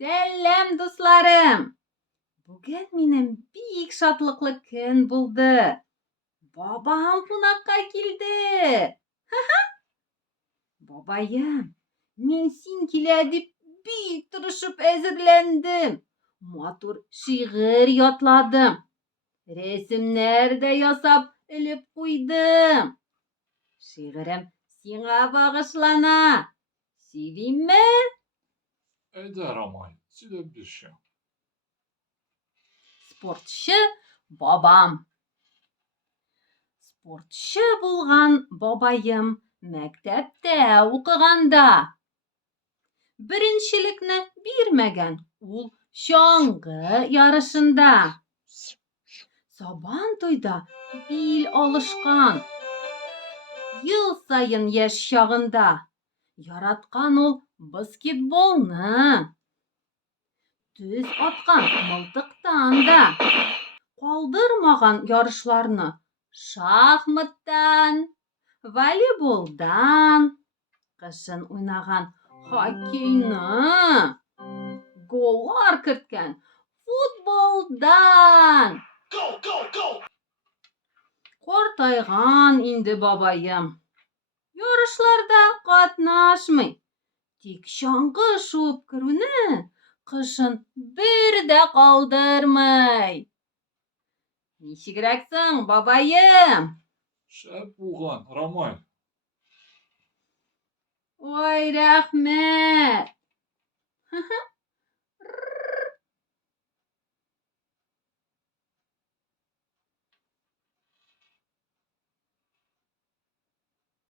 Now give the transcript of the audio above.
Сәлем, дусларым! Бүген минем бик шатлыклы көн булды. Бабам кунакка килде. Бабаем, мин син килә дип бик тырышып әзерләндем. Матур шигырь ятладым. Рәсемнәр дә ясап элеп куйдым. Шигырем сиңа багышлана. Сөйлимме? Әйдә, Рамай, сөйләп бирче. Спортчы бабам. Спортчы булган бабаем мәктәптә укыганда. Беренчелекне бирмәгән ул чаңгы ярышында. Сабан туйда бил алышкан. Ел сайын яшь чагында. Яраткан ул баскетболны. Төз аткан мылтыктан да. Калдырмаган ярышларны шахматтан, волейболдан, кышын уйнаган хоккейны, голлар керткән футболдан. Картайган инде бабаем. Ярышларда катнашмый. Тик чаңгы шуып керүне кышын бер дә калдырмый. Ничегрәк бабаем? Шәп булган, Рамай. Ой, рәхмәт.